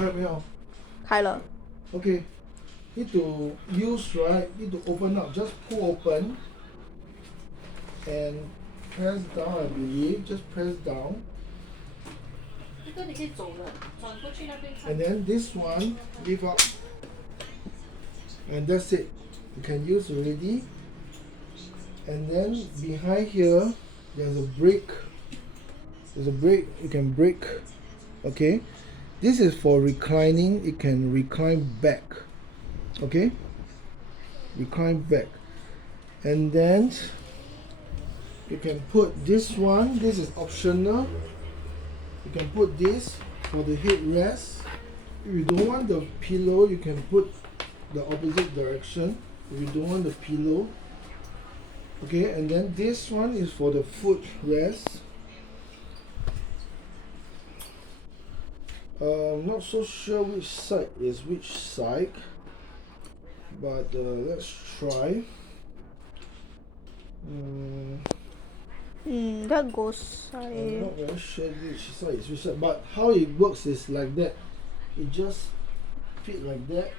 开没有？开了。 Okay, need to use, right? Need to open up. Just pull open and press down, I believe. Just press down. And then this one, lift up. And that's it. You can use already. And then behind here, there's a brake. There's a brake. You can brake. Okay. This is for reclining. It can recline back. Okay. Recline back. And then you can put this one. This is optional. You can put this for the headrest. If you don't want the pillow, you can put the opposite direction. If you don't want the pillow. Okay, and then this one is for the footrest. Not so sure which side is which side, but let's try. That goes I'm side. not very sure which side is which side, but how it works is like that. It just fit like that.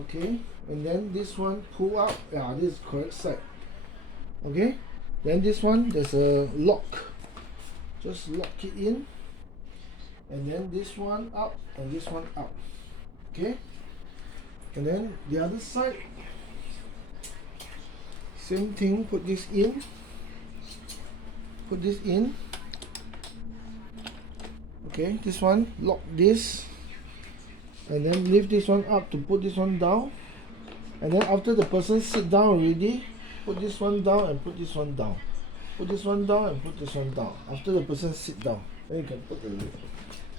Okay, and then this one pull up. Yeah, this is correct side. Okay, then this one there's a lock. Just lock it in. And then this one up and this one up. Okay, and then the other side, same thing. Put this in. Put this in. Okay, this one lock this, and then lift this one up to put this one down. And then after the person sit down already, put this one down and put this one down. Put this one down and put this one down. After the person sit down, then you can put the lid.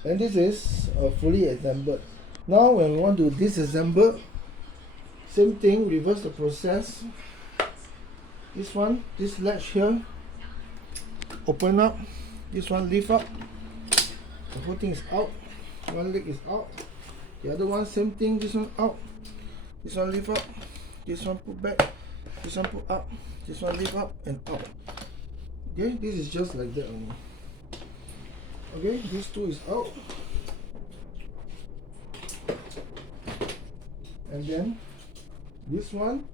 And this is fully assembled. Now when we want to disassemble, same thing, reverse the process. This one, this latch here, open up. This one lift up. The whole thing is out. One leg is out. The other one, same thing. This one out. This one lift up. This one put back. This one put up. This one lift up and up. Okay, this is just like that only. Okay, this two is out. And then this one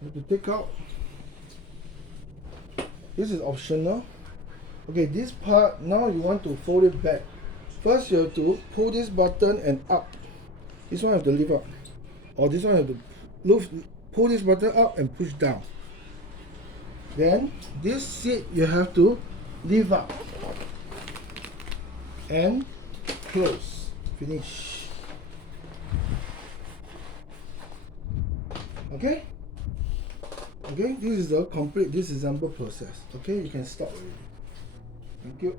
you have to take out. This is optional. Okay, this part now you want to fold it back. First you have to pull this button and up. This one have to lift up. Or this one have to pull this button up and push down. Then this seat you have to lift up and close. Finish. Okay? Okay, this is the complete disassemble process. Okay, you can stop already. Thank you.